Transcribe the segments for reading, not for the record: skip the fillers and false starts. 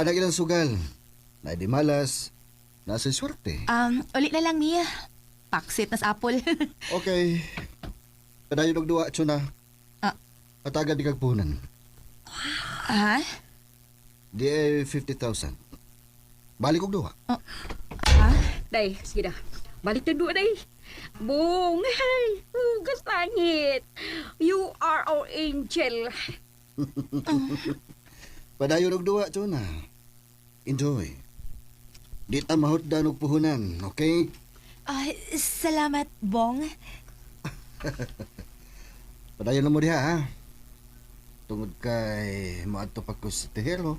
Anak ilang sugal. Na di malas. Nasa swerte. Ulit na lang, Mia. Paksit nas apple. Okay. Padayon og duwa, Chuna. Ah. Atagan di kagpunan. Ha? Di ay 50,000. Balik og duwa. Ha? Day, sige na. Balik na doon, day. Bong, ay, hugas langit. You are our angel. Padayon og duwa, Chuna. Enjoy. Di ta mahutdan og puhunan, okay? Salamat, Bong. Padayon na mo diha, ha? Tungod kay maato pa ko sa Tejero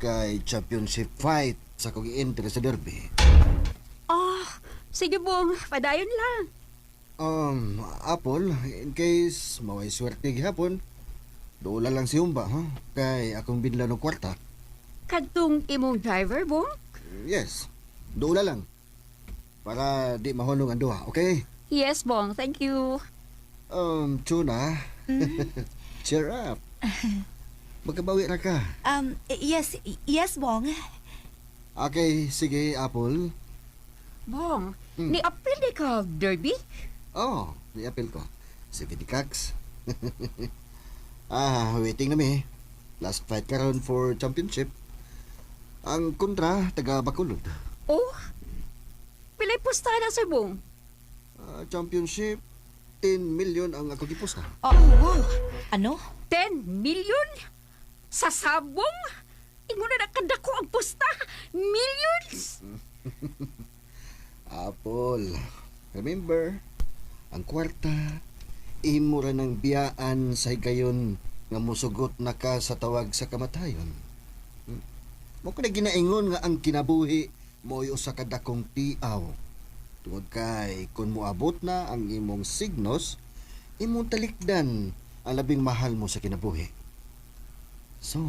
kay championship fight sa kong i-enter sa derby. Sige, Bong. Padayon lang. Apple, in case maway swerte gihapon, doon lang si Humba, ha? Kay akong binla ng kwarta. Kadtong imong driver, Bong? Yes, doon lang. Para di mahulong ang duha, okay? Yes, Bong. Thank you. Tuna, cheer up. Magkabawi na ka. Yes, Bong. Okay, sige, Apple. Bong, ni-appeal ni ka, Derby? Oh, i-appeal ko. Sige, di Kax. Waiting na mi. Last fight karon for championship. Ang kontra, taga Bacolod. Oh, pilay pusta na, Sir Bong. Championship, 10 million ang ako gipusta. Ano? 10 million? Sa sabong? Ingo na nakadako ang pusta. Millions? Apple, remember, ang kwarta, imura ng biyaan sa higayon nga musugot na ka sa tawag sa kamatayon. Mo ko na ginaingon nga ang kinabuhi mo'y usa ka dakong tiaw. Tungod kay kung moabot na ang imong signos, imong talikdan ang labing mahal mo sa kinabuhi. So,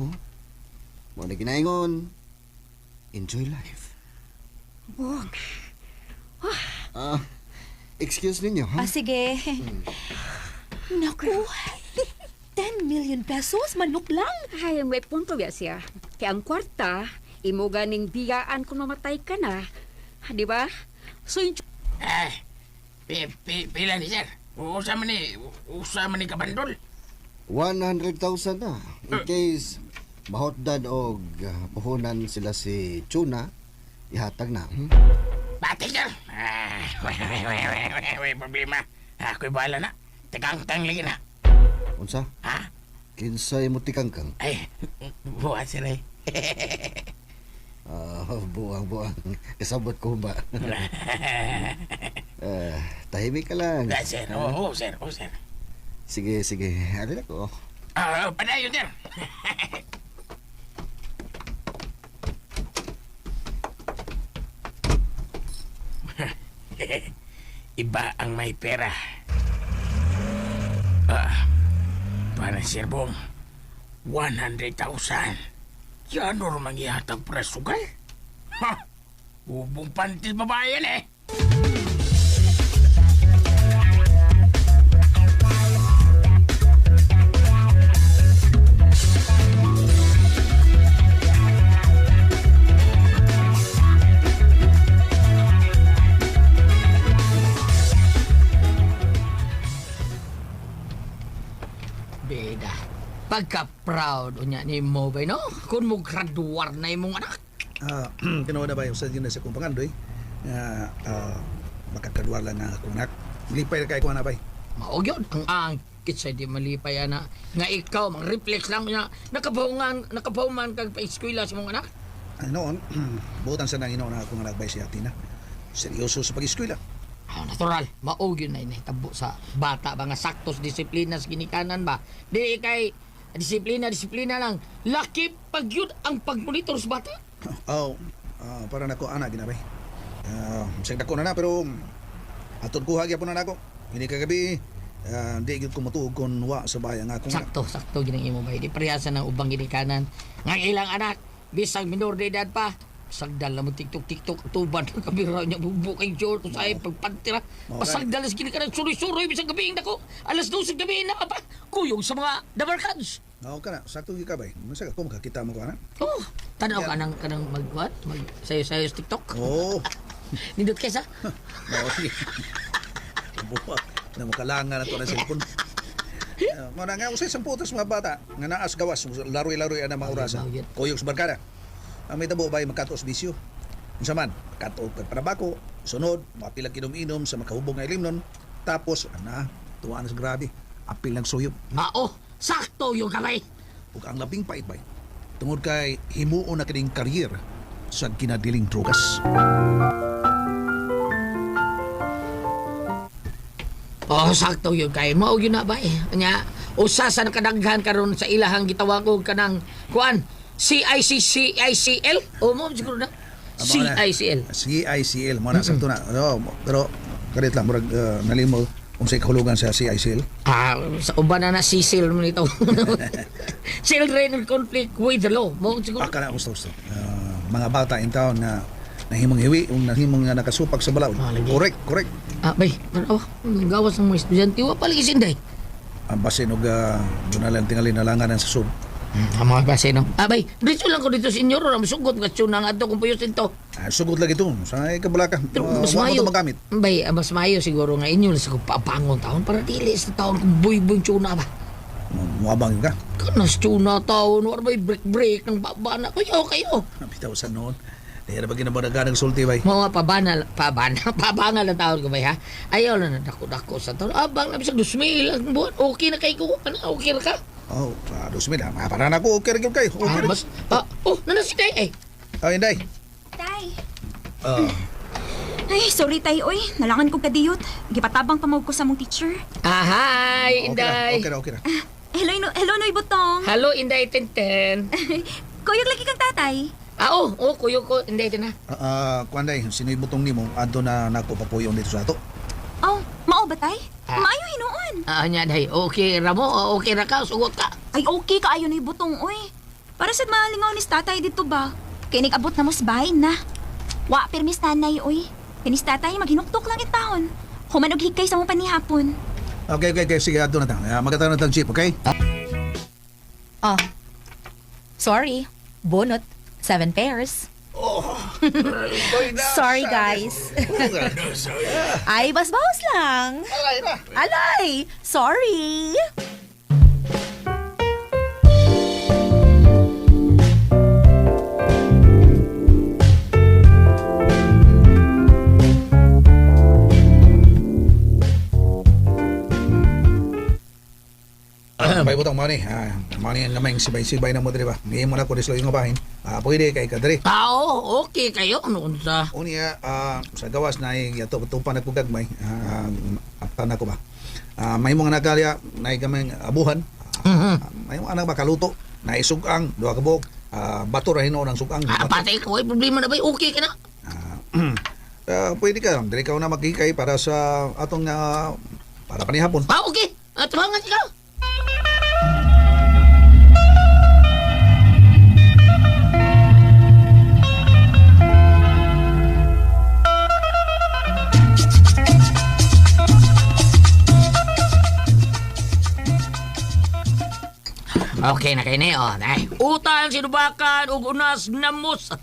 mo na ginaingon, enjoy life. Bong, Excuse ninyo, ha? Sige. Naku, 10 million pesos? Manok lang? ay, may punto ya siya. Kaya ang kwarta, imo ganing biyaan kung mamatay ka na. Di ba? So, yung Pila ni sir? Usa man ni kabandol. 100,000 na. In case mahotdan og puhunan sila si Chuna, ihatag na. Bati sir. May problema. Ako'y bahala na. Tikang-tang lagi na. Unsa? Ha? Kinsay mo tikangkang? Ay, buhat sila eh. Buang. Kasabot ko ba? Tahimik ka lang. Sir, oo sir. Sige. Alin ako. Padayon sir. Iba ang may pera. Para Sir Bong, 100,000. Yan o manghihatag presugal. Ha! Ubong pantil babae yan eh. Beda. Pagka-proud unya ni mo ba, no? Kung mo graduar na imong anak. Kinawa na ba yung sa sa kong pangandoy? Makakaduar lang nga akong anak. Lipay na kayo ko na ba? Mao gyud ang angkit sa di malipay ana nga ikaw mang reflex lang niya nakabahuman kag pa-eskwela sa mong anak. Noon, butan sa nang na akong anak ba si Atina. Seryoso sa pag-eskwela. Natural, mao gyud na inahitabo sa bata ba nga saktos disiplina sa ginikanan ba. Di kay disiplina lang. Laki pagyud ang pagmonitor sa bata. Para na ko anak ginabay. Masang dako na pero atod ko hagya po na ako. Hindi kagabi, di gyud ko matuog kon wa sa bayan nga akong anak. Sakto ginang imo bay. Di parehasan ng ubang ginikanan. Nga ilang anak, bisang minor de edad pa. Pasagdal na mo tiktok tuban ng kabira niya bubukay short sa ay pagpantira. Pasagdal na ginikanan suroy-suroy bisang gabi nako. Alas 12 gabi na pa. Kuyog sa mga dabarkads. Ka na, sakto gyud ka bay. Masa ka ko makakita mo ko anak? Oh, Tanaw ka nang mag-what? Sayo-sayo sa TikTok? Oo. Nindot kaysa? Oo, sige. Buwa. Na makalangan na ito ng cellphone. Muna nga, usay isang putas mga bata. Nga naas gawas. Laroy-laroy ang mga orasan. Kuyog sa barkada. Ang may tabo ba'y magkatoos bisyo. Kung saman, magkatoog kagparabako. Sunod, mapilang kinom-inom sa makahubog nga ilimnon. Tapos, tuwaan na sa grabe. Apil ng suyop. Mao, sakto yung kamay. Ug ang labing pait bay. Tungod kay himuon na kining career sa kinadiling drugas. Oh, sakto yun kay. Mao yun na ba eh. Anya, usa sa nakadaghan karon sa ilahang gitawag og kanang kuan CICL. O mo siguro na. CICL. CICL mo na sakto na. Pero kadit lang murag nalimo unsay kahulugan sa CICL. Sa uban na CICL mo nito. Children in conflict with the law. Mo siguro. Kana gusto. Mga bata in town na nahimong hiwi nahimong nga nakasupak sa balaod. Lagi. Correct. Bay, gawas ng mga estudyante wa pala isinday. Ang basin og bunalan tingali nalanganan sa sub. Ang mga base no. Bay, dito lang ko dito senyor ra masugot nga tuna nga ato kung puyo sinto. Sugod lagi to. Sa kabalaka. Pero mas Wa mo mayo. to magamit. Bay, mas mayo siguro nga inyo sa papangon taon para dili sa taon kung buy-buy tuna ba. Muabang ka. Kanas tuna taon war bay break ng baba na kayo. Bitaw sa noon. Dahil ba ginabadagan ng sulti bay? Mga pabangal na taon ko bay ha. Ayaw na dako sa taon. Abang na bisag 2,000 ang buwan. Okay na kay ko. Okay na ka? Oh, dos mil. Para na ko. Okay rin kayo. Okay rin. Mas, nanas kay Oh, Inday. Tay. Ay, sorry tay, oy. Nalangan ko kadiyot. Gipatabang pamawag ko sa mong teacher. Hi, Inday. Okay na. Hello, Noy Butong. Hello, Inday Tenten. Kuyog lagi kang tatay. Kuyo ko, Inday din na. Kuanday, sinoy butong nimo, ando na nakupapuyon dito sa ato. Oh, mao ba tay? Maayo hinuon. Nya day, okay ra mo, okay ra ka, sugot ka. Ay, okay kaayo Noy Butong, oy. Para sa malingaw ni tatay dito ba? Kay nag-abot na mo sa bahay na. Wa, permis nanay, oy. Kinis tatay, maghinuktok lang itahon. Humanog hikay sa mong panihapon. Okay. Sige, ando na ta. Magkataon na tang jeep, okay? Sorry. Bunot. 7 pairs. Sorry, guys. Ay, basbaos lang. Alay! Sorry! Bay butang money. Money ang gamay sibay-sibay na mo diri ba? Hindi mo na ko dislo yung bahin. Pwede kay kadiri. Okay kayo, ano sa... Unya sa gawas na yato tupan ako gagmay. Aptan ako ba? May mga nagalya na gamay abuhan. May mga anak makaluto na isugang duha ka buok. Bato ra hino ng sugang. Patay ko, problema na ba? Okay ka na? Pwede ka, dili ka na maghikay para sa atong para panihapon. Okay. Tumangan ka. Okay na kayo na yun. Utang, sinubakan, ugunas, namus.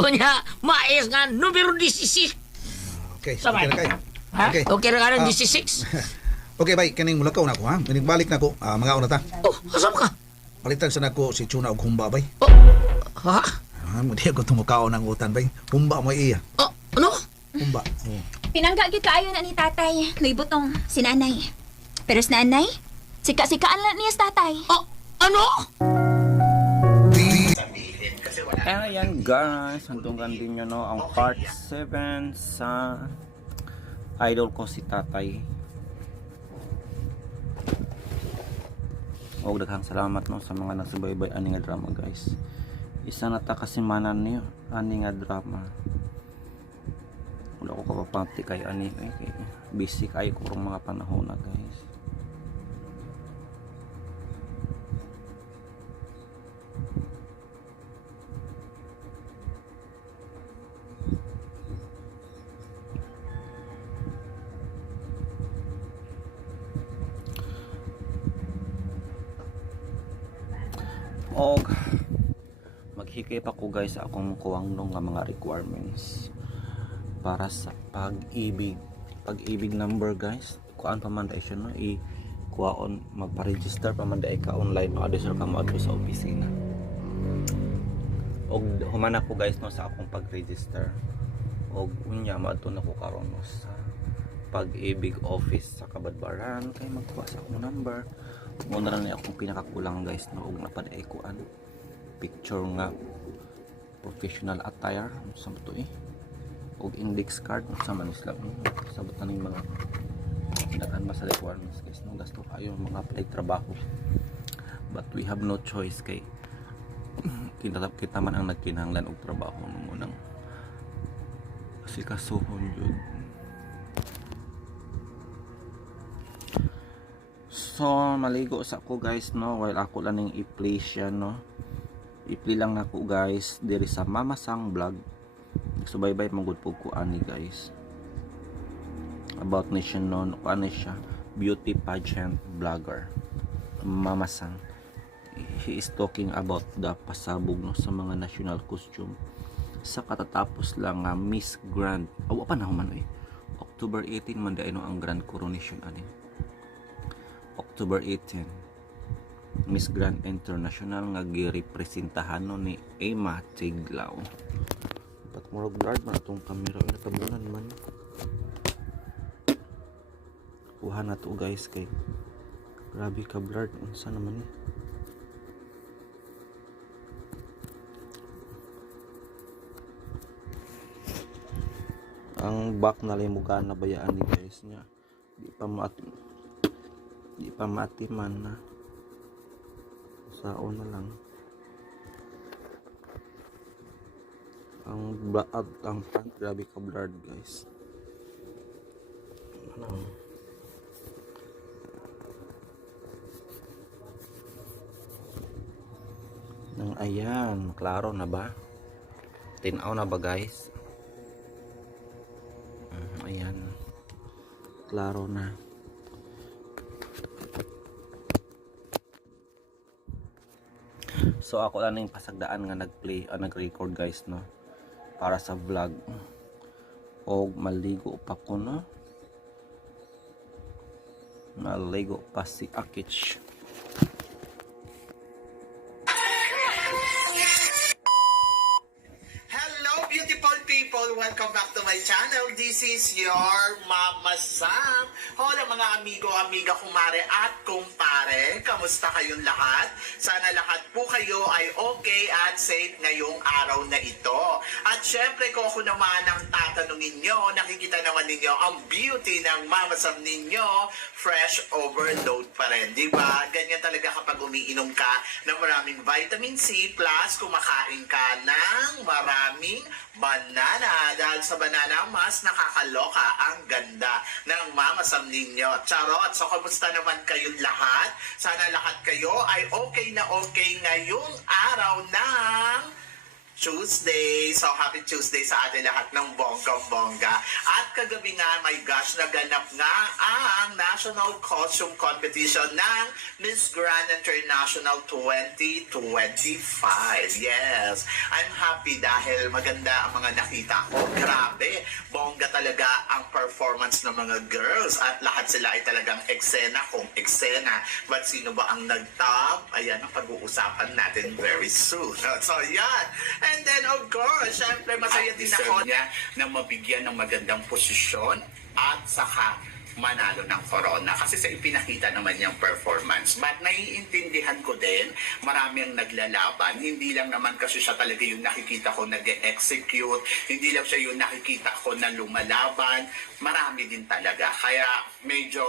Unya, mais nga, numero 16. Okay, Sabay. okay na kayo. Ha? Okay. Okay na nga 16. Okay, bay, kaning mulakaw na ko ha. Kaning balik na ko, mga una ta. Kasama ka? Balitan sa nako si Chuna og humba bay. Ha? Mo di ako tumukao ng utan bay. Humba mo iya. Ano? Humba. Pinangga gyud kaayo na ni tatay, Noy Butong, si nanay. Pero si nanay, sika-sikaan lang niya sa tatay. Ano? Ayan guys, hantungkan din nyo no, ang part 7 sa idol ko si Tatay. Og daghang salamat no sa mga nagsubaybay ani nga drama guys. Isa na ta kasimanan niyo ani nga drama. Wala ko kapapati kay ani kay busy kay ko mga panahon na guys. Og Nag-skip ako guys sa akong kuwang nung nga mga requirements para sa pag-ibig number guys. Kuan pa man dai siya no, kuwaon magpa-register pa man dai ka online o adresor ka mo adto sa opisina. Og human ako guys no sa akong pag-register. Og unya maadto na ko karon no sa pag-ibig office sa Kabadbaran kay magkuha sa akong number. Muna lang ni akong pinakakulang guys no, og napaday kuan picture nga professional attire sa to og index card sa man islam sabot na ning mga daan ba sa requirements guys no, gasto kayo mga apply trabaho, but we have no choice kay kita man ang nagkinahanglan og trabaho nung unang sikasuhon yun. So maligo sa ako guys no, while ako lang ning i-play siya no, i-play lang ako guys diri sa Mama Sang vlog. Subaybay magud po ko ani guys about ni siya no, ano siya, beauty pageant vlogger Mama Sang. He is talking about the pasabog no sa mga national costume sa katatapos lang nga Miss Grand awa pa na human October 18 man dai no ang grand coronation ani. October 18 Miss Grand International nga girepresentahan no ni Emma Tiglaw. But murag blurred man atong camera ina tabunan man. Kuha na to guys kay grabe ka blurred unsa naman ni. Ang back na limugan na bayaan ni guys niya. Di pa matiman na. Sao na lang. Ang front grabe ka blurred guys. Ano? Nang ayan, klaro na ba? Tinaw na ba guys? Ayan. Klaro na. So ako lang yung pasagdaan nga nag-record guys no para sa vlog. Og maligo pa ko no. Maligo pa si Akich. Hello beautiful people! Welcome back to my channel. This is your Mama Sam. Hola mga amigo, amiga, kumare at kumpare. Kamusta kayong lahat? Sana lahat po kayo ay okay at safe ngayong araw na ito. At syempre kung ako naman ang tatanungin nyo, nakikita naman ninyo ang beauty ng Mama Sam ninyo, fresh overload pa rin. Diba? Ganyan talaga kapag umiinom ka ng maraming vitamin C plus kumakain ka ng maraming banana. Dahil sa banana, mas nakakaloka ang ganda ng Mama Sam ninyo. Charot! So, kamusta naman kayong lahat? Sana lahat kayo ay okay na okay ngayong araw ng Tuesday. So, happy Tuesday sa atin lahat ng bonggang-bongga. At kagabi nga, my gosh, naganap nga ang National Costume Competition ng Miss Grand International 2025. Yes, I'm happy dahil maganda ang mga nakita ko. Grabe, bongga talaga ang performance ng mga girls at lahat sila ay talagang eksena kung eksena. But sino ba ang nag-top? Ayan ang pag-uusapan natin very soon. So, yan. And then, of course, syempre masaya din ako niya na mabigyan ng magandang posisyon at saka manalo ng corona kasi sa ipinakita naman niyang performance. But naiintindihan ko din, marami ang naglalaban. Hindi lang naman kasi siya talaga yung nakikita ko nag-execute, hindi lang siya yung nakikita ko na lumalaban. Marami din talaga. Kaya medyo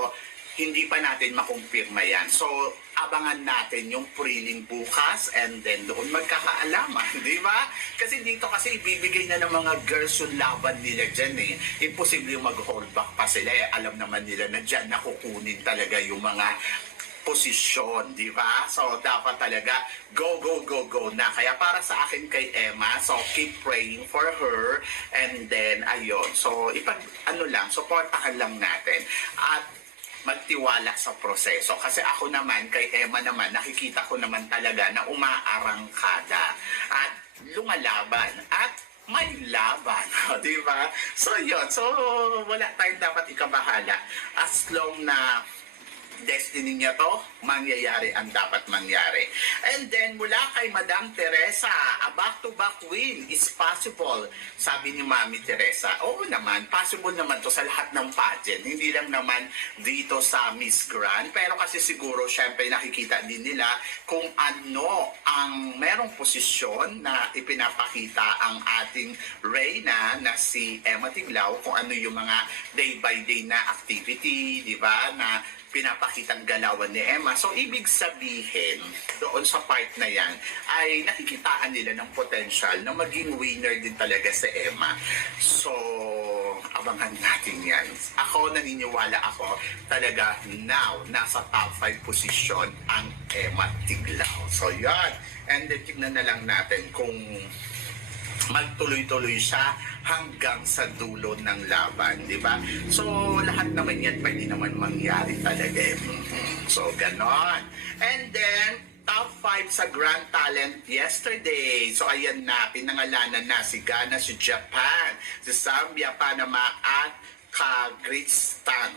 hindi pa natin makumpirma yan. So, abangan natin yung prelim bukas and then doon magkakaalaman, di ba? Kasi dito kasi ibibigay na ng mga girls yung laban nila dyan eh. Imposible yung mag-hold back pa sila eh. Alam naman nila na dyan nakukunin talaga yung mga posisyon, di ba? So, dapat talaga go, go, go, go na. Kaya para sa akin kay Emma, so keep praying for her and then, ayun. So, supportahan lang natin. At magtiwala sa proseso. Kasi ako naman, kay Emma naman, nakikita ko naman talaga na umaarangkada at lumalaban at may laban, di ba? So yun, so wala tayong dapat ikabahala as long na destiny niya to, mangyayari ang dapat mangyari. And then, mula kay Madam Teresa, a back-to-back win is possible. Sabi ni Mami Teresa, oo naman, possible naman to sa lahat ng pageant. Hindi lang naman dito sa Miss Grand. Pero kasi siguro, syempre, nakikita din nila kung ano ang merong posisyon na ipinapakita ang ating Reyna na si Emma Tiglao, kung ano yung mga day-by-day na activity, di ba, na pinapakitang galawan ni Emma. So, ibig sabihin, doon sa part na yan, ay nakikitaan nila ng potential na maging winner din talaga si Emma. So, abangan natin yan. Ako, naniniwala ako, talaga now, nasa top 5 position ang Emma Tiglao. So, yan. And then, tignan na lang natin kung magtuloy-tuloy siya hanggang sa dulo ng laban, di ba? So, lahat naman yan pwede naman mangyari talaga. So, ganon. And then, top 5 sa Grand Talent yesterday. So, ayan na, pinangalanan na si Ghana, si Japan, si Zambia, Panama, at Kyrgyzstan.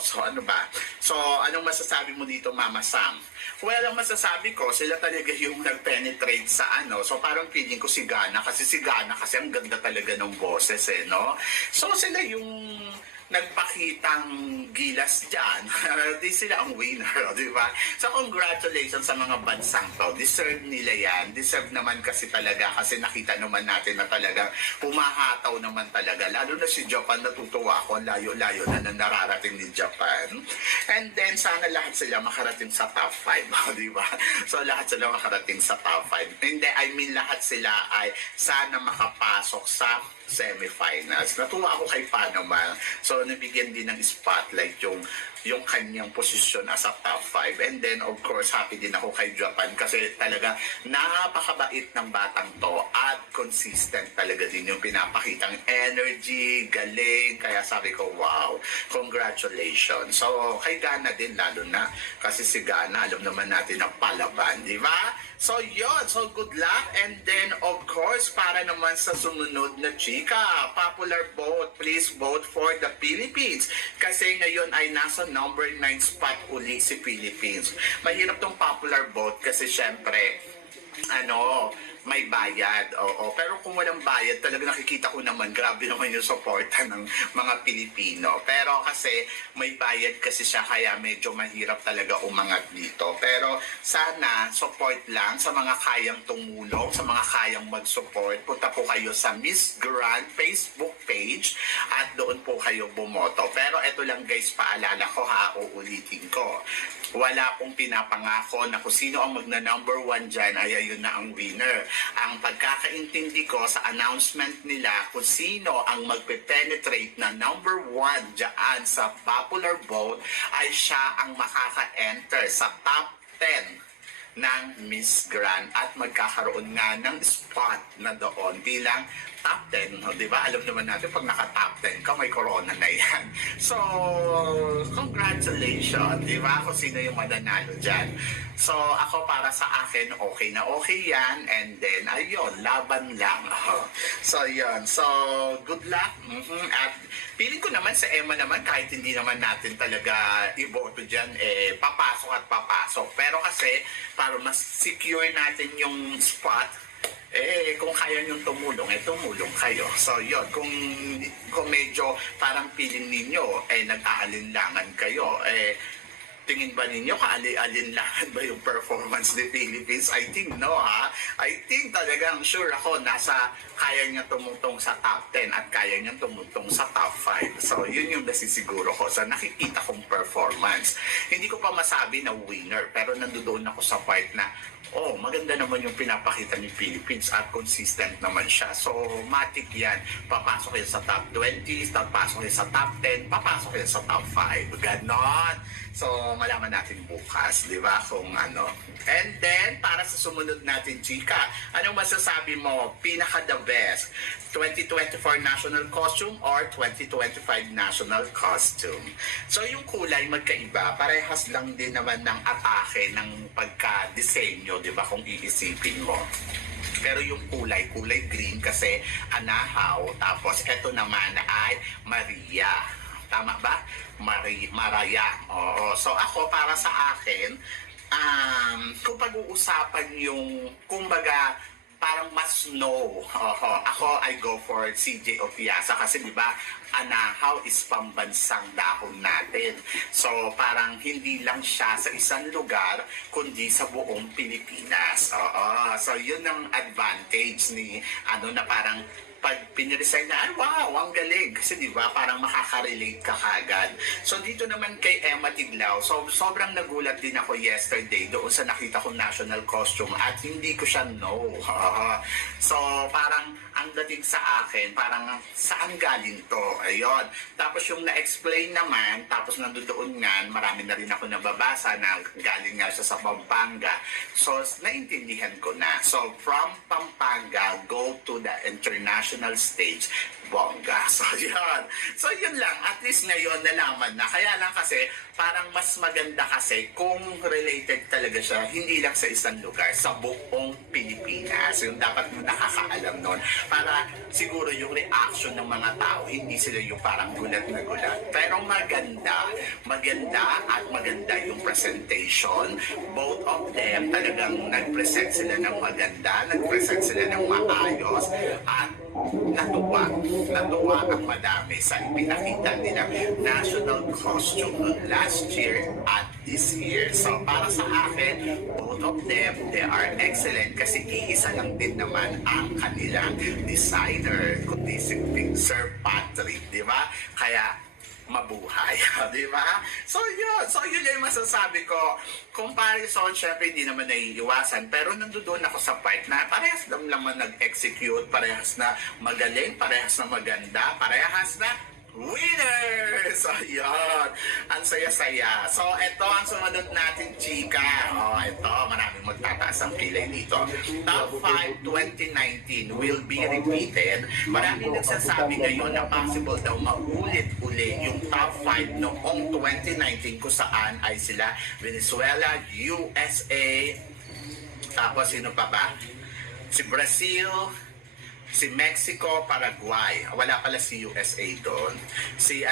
So, ano ba? So, anong masasabi mo dito, Mama Sam? Well, ang masasabi ko, sila talaga yung nag-penetrate sa ano. So, parang feeling ko si Ghana kasi ang ganda talaga ng boses, eh, no? So, sila yung nagpakitang gilas dyan. Di sila ang winner, di ba? So, congratulations sa mga bansang to. Deserve nila yan. Deserve naman kasi talaga kasi nakita naman natin na talagang humahataw naman talaga. Lalo na si Japan, natutuwa ako. Layo-layo na nararating ni Japan. And then, sana lahat sila makarating sa top 5, di ba? So, lahat sila makarating sa top 5. Hindi, I mean, lahat sila ay sana makapasok sa semifinals. Natuwa ako kay Panama. So, nabigyan din ng spotlight yung kanyang posisyon as a top 5. And then, of course, happy din ako kay Japan kasi talaga napakabait ng batang to at consistent talaga din yung pinapakitang energy, galing. Kaya sabi ko, wow, congratulations. So, kay Ghana din lalo na kasi si Ghana, alam naman natin na palaban, di ba? So, yun. So, good luck. And then, of course, para naman sa sumunod na chika, popular vote. Please vote for the Philippines. Kasi ngayon ay nasa number 9 spot uli si Philippines. Mahirap tong popular vote kasi syempre, may bayad. Oo. Pero kung walang bayad, talaga nakikita ko naman, grabe naman yung suporta ng mga Pilipino. Pero kasi may bayad kasi siya, kaya medyo mahirap talaga umangat dito. Pero sana, support lang sa mga kayang tumulong, sa mga kayang mag-support. Punta po kayo sa Miss Grand Facebook page at doon po kayo bumoto. Pero eto lang guys, paalala ko ha, uulitin ko. Wala pong pinapangako na kung sino ang magna-number 1 dyan, ay ayun na ang winner. Ang pagkakaintindi ko sa announcement nila kung sino ang magpe-penetrate na number 1 dyan sa popular vote ay siya ang makaka-enter sa top 10 ng Miss Grand at magkakaroon nga ng spot na doon bilang top 10. No? Diba? Alam naman natin pag naka-top 10 ka, may corona na yan. So, congratulations. Diba? Kung sino yung mananalo dyan. So, ako para sa akin, okay na okay yan. And then, ayun, laban lang. So, yun. So, good luck. At piling ko naman sa Emma naman, kahit hindi naman natin talaga iboto dyan, papasok at papasok. Pero kasi, para mas secure natin yung spot, kung kaya niyong tumulong, tumulong kayo. So, yun. Kung medyo parang feeling ninyo, nag-aalinlangan kayo, tingin ba ninyo kaali-alinlangan ba yung performance ni Philippines? I think no, ha? I think talagang sure ako nasa kaya niya tumutong sa top 10 at kaya niya tumutong sa top 5. So, yun yung nasisiguro ko sa nakikita kong performance. Hindi ko pa masabi na winner, pero nandoon ako sa part na maganda naman yung pinapakita ni Philippines at consistent naman siya. So, matik yan. Papasok yan sa top 20, papasok yan sa top 10, papasok yan sa top 5. Ganon. So, malaman natin bukas, di ba? Kung ano. And then, para sa sumunod natin, chika, anong masasabi mo? Pinaka-the best, 2024 national costume or 2025 national costume? So, yung kulay magkaiba, parehas lang din naman ng atake ng pagka-disenyo, di ba? Kung iisipin mo. Pero yung kulay green kasi anahaw. Tapos, eto naman ay Maria. Tama ba? Maraya. Oo. So ako, para sa akin, kung pag-uusapan yung, kumbaga, parang mas no. Oho. Ako, I go for CJ Opiasa kasi di ba anahaw is pambansang dahon natin. So, parang hindi lang siya sa isang lugar, kundi sa buong Pilipinas. Oo. So, yun ang advantage ni, na parang pag piniresign na, ay wow, ang galing. Kasi di ba parang makaka-relate ka kagad. So dito naman kay Emma Tiglao, so sobrang nagulat din ako yesterday doon sa nakita kong national costume at hindi ko siya know. So parang ang dating sa akin, parang saan galing to? Ayun. Tapos yung na-explain naman, tapos nandoon nga, marami na rin ako nababasa na galing nga siya sa Pampanga. So naintindihan ko na. So from Pampanga, go to the international stage, bongga. So, yun. So, yun lang. At least ngayon, nalaman na. Kaya lang kasi, parang mas maganda kasi kung related talaga siya, hindi lang sa isang lugar, sa buong Pilipinas. Yung dapat mo nakakaalam nun. Para siguro yung reaction ng mga tao, hindi sila yung parang gulat na gulat. Pero maganda. Maganda at maganda yung presentation. Both of them talagang nag-present sila ng maganda, nag-present sila ng maayos, at natuwa ang madami sa ipinakita nilang national costume last year at this year. So para sa akin, both of them, they are excellent kasi iisa lang din naman ang kanilang designer, kundi si Sir Patrick, di ba? Kaya mabuhay, di ba? So yun yung masasabi ko. Comparison, syempre hindi naman naiiwasan, pero nandoon ako sa part na parehas lang naman nag-execute, parehas na magaling, parehas na maganda, parehas na winner! So, yun. Ang saya-saya. So, ito ang sumunod natin, chika. Ito, maraming magtataas ang kilay dito. Top 5 2019 will be repeated. Maraming nagsasabi ngayon na possible daw maulit-uli yung top 5 noong 2019 kung saan ay sila Venezuela, USA, tapos sino pa ba? Si Brazil, si Mexico, Paraguay. Wala pala si USA doon. Si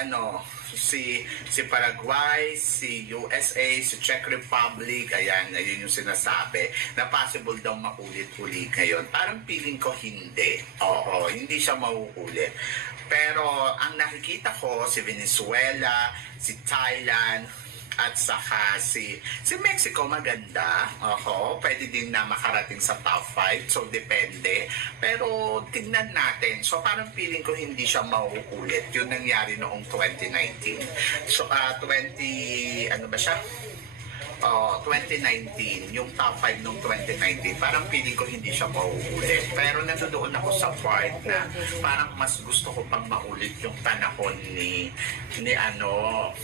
Paraguay, si USA, si Czech Republic, ayan yung sinasabi na possible daw maulit-ulit ngayon. Parang feeling ko hindi. Oo, hindi siya mauulit. Pero ang nakikita ko, si Venezuela, si Thailand, at saka si Mexico maganda. Pwede din na makarating sa top 5. So, depende. Pero, tignan natin. So, parang feeling ko hindi siya mauulit. Yun nangyari noong 2019. So, 2019, yung top 5 noong 2019, parang feeling ko hindi siya mauulit. Pero nandoon ako sa part na parang mas gusto ko pang maulit yung panahon ni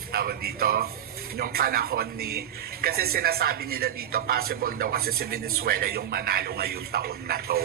tawag dito, yung panahon kasi sinasabi nila dito, possible daw kasi si Venezuela yung manalo ngayong taon na to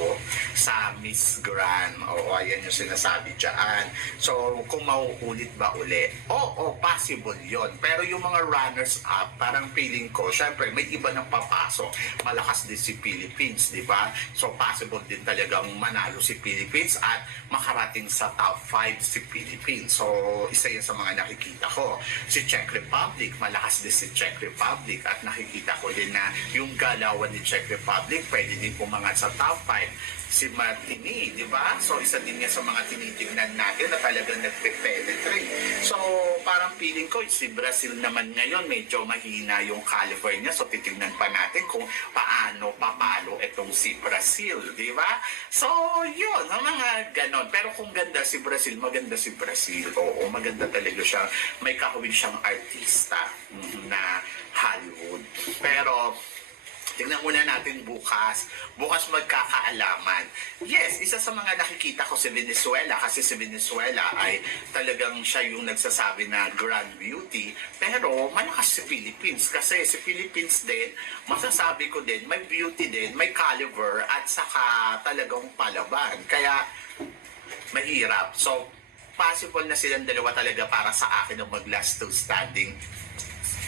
sa Miss Grand. Ayan yung sinasabi dyan. So, kung mauulit ba uli? Oo, possible yon. Pero yung mga runners-up, parang feeling ko, syempre, may iba nang papasok. Malakas din si Philippines, di ba? So, possible din talagang manalo si Philippines at makarating sa top 5 si Philippines. So, isa yan sa mga nakikita ko. Si Czech Republic, malakas din si Czech Republic at nakikita ko din na yung galawan ni Czech Republic pwede din pumangat sa top 5. Si Martini, di ba? So, isa din nga sa mga tinitingnan natin na talagang nagpe-penetrate. So, parang feeling ko, si Brazil naman ngayon, medyo mahina yung California. So, titignan pa natin kung paano papalo itong si Brazil, di ba? So, yun, ang mga ganon. Pero kung ganda si Brazil, maganda si Brazil. Oo, maganda talaga siya. May kahawin siyang artista na Hollywood. Pero, Tingnan muna natin bukas. Bukas magkakaalaman. Yes, isa sa mga nakikita ko si Venezuela kasi si Venezuela ay talagang siya yung nagsasabi na grand beauty. Pero malakas si Philippines kasi si Philippines din, masasabi ko din, may beauty din, may caliber at saka talagang palaban. Kaya mahirap. So, possible na silang dalawa talaga para sa akin ang mag-last two standing.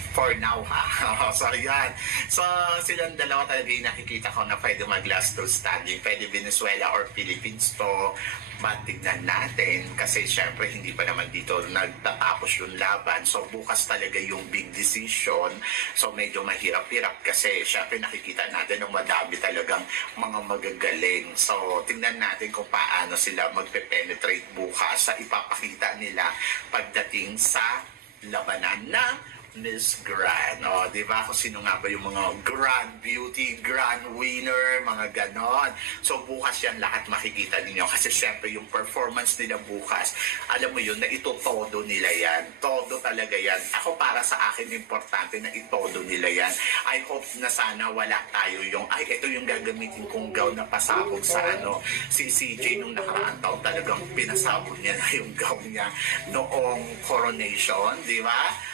For now, ha? So, yan. So, silang dalawa talaga yung nakikita ko na pwede mag-last two standing. Pwede Venezuela or Philippines to. But tignan natin. Kasi, syempre, hindi pa naman dito nagtatapos yung laban. So, bukas talaga yung big decision. So, medyo mahirap-hirap. Kasi, syempre, nakikita natin ng madami talagang mga magagaling. So, tignan natin kung paano sila magpe-penetrate bukas sa ipapakita nila pagdating sa labanan ng Miss Grand. O, di ba? Kung sino nga ba yung mga grand beauty, grand winner, mga ganon. So, bukas yan lahat makikita ninyo. Kasi syempre, yung performance nila bukas, alam mo yun, na itotodo nila yan. Todo talaga yan. Ako, para sa akin, importante na itodo nila yan. I hope na sana wala tayo yung, ay, ito yung gagamitin kong gown na pasabog sa ano. Si CJ nung nakaraang taon talagang pinasabog niya na yung gown niya noong coronation, di ba?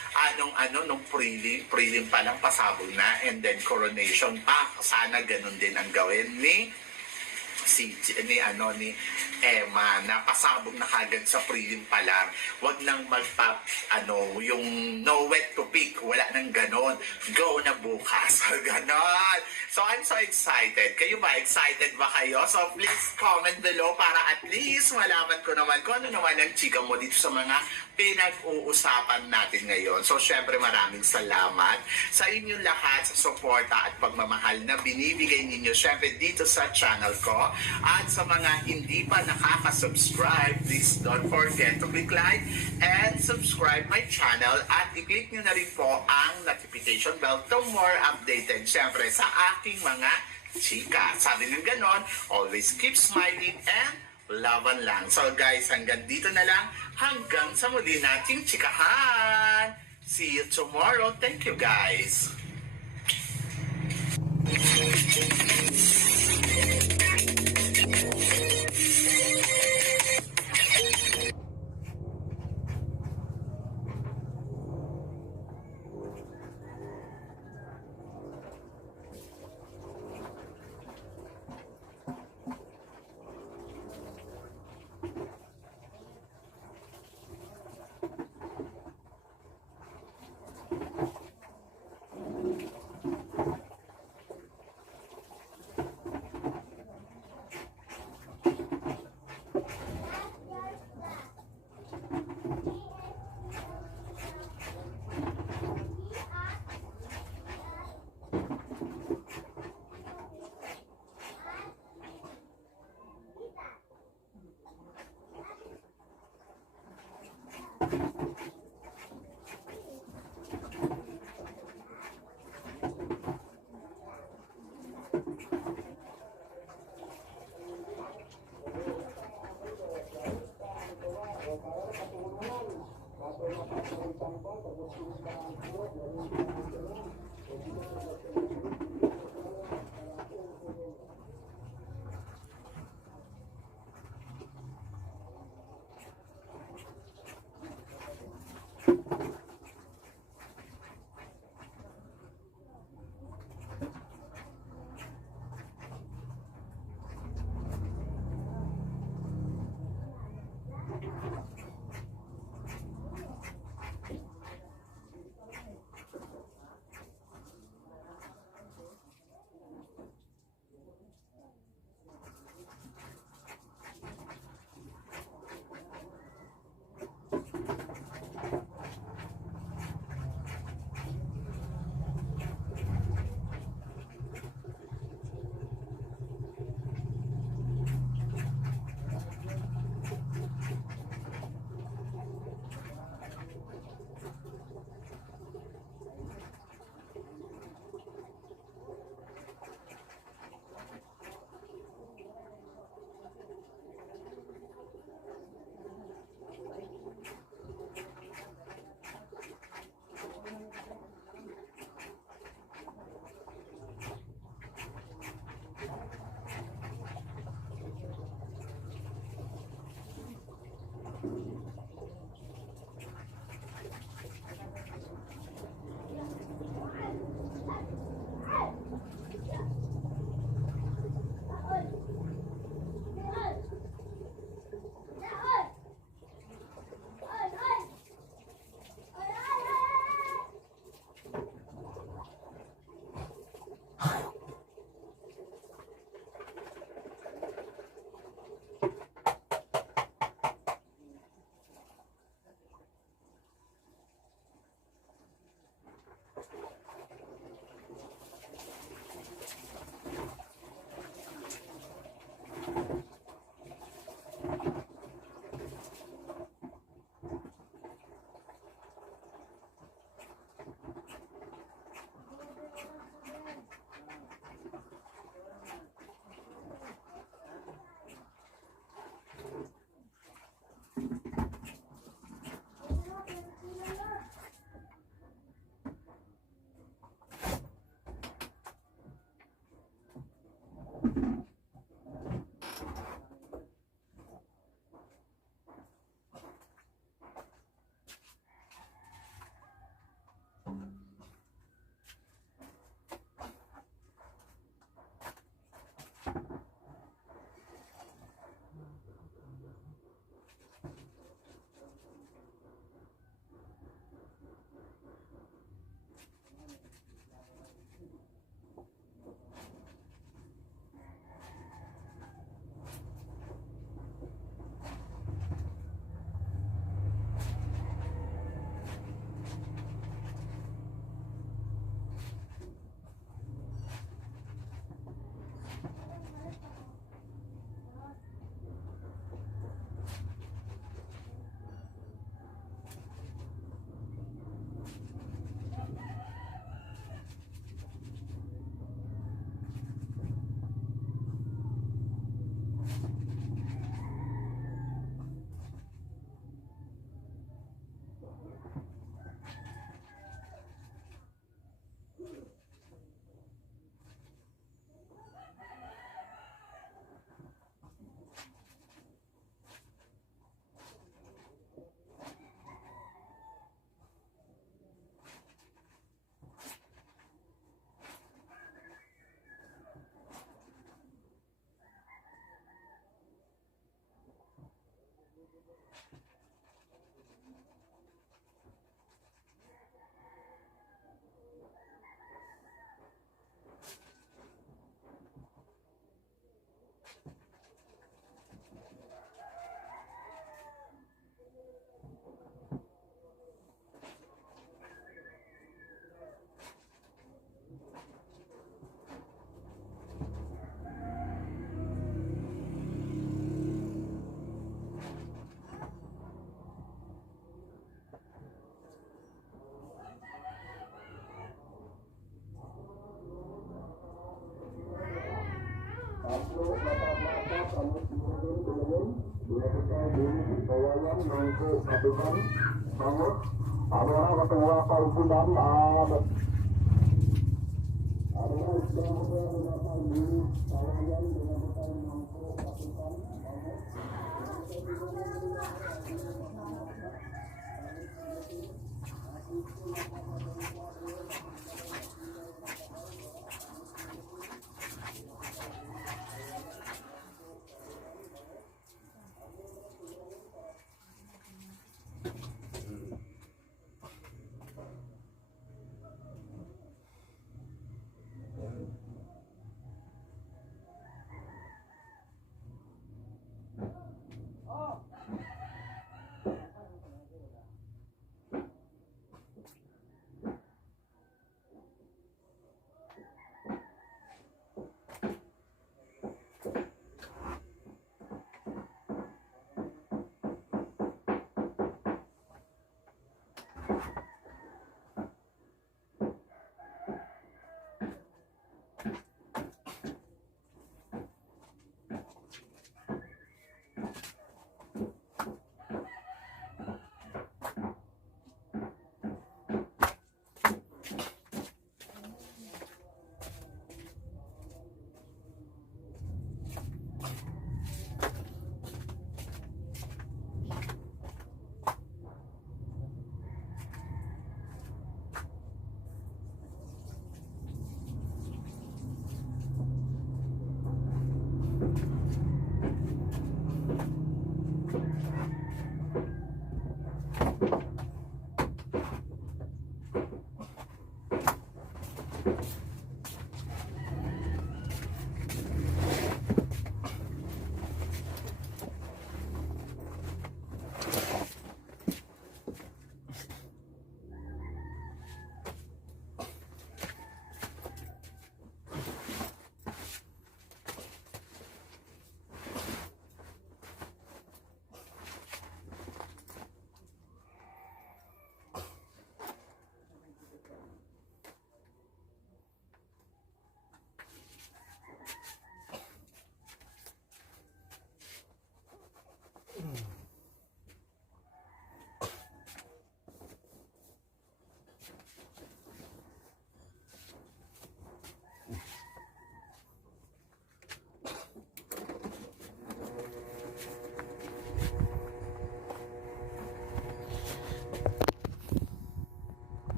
Nung prelim pa lang pasabog na, and then coronation pa. Sana ganun din ang gawin ni Emma, na pasabog na kagad sa prelim pa lang. Wag nang yung no wet to pick, wala nang ganon. Go na bukas. Ganon. So, I'm so excited. Kayo ba? Excited ba kayo? So, please comment below para at least malaman ko naman kung ano naman ang chika mo dito sa mga pinag-uusapan natin ngayon. So, syempre maraming salamat sa inyong lahat sa suporta at pagmamahal na binibigay ninyo syempre dito sa channel ko. At sa mga hindi pa nakaka-subscribe, please don't forget to click like and subscribe my channel at i-click nyo na rin po ang notification bell to more updated syempre sa aking mga chika. Sabi ng ganon, always keep smiling and laban lang. So guys, hanggang dito na lang. Hanggang sa muli nating chikahan. See you tomorrow. Thank you guys.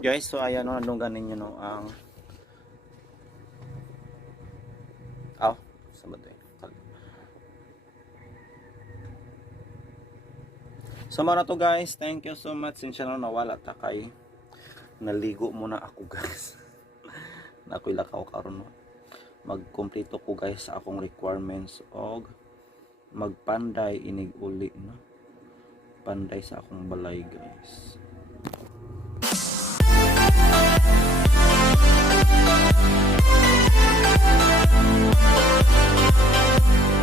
Guys, so ayan no, nandunggan ninyo no ang sabat eh. So mga na to guys, thank you so much. Sinsya na nawala ta kay naligo muna ako guys. Na ako'y lakaw karon no. Magkumpleto ko guys sa akong requirements og magpanday inig uli no. Panday sa akong balay guys.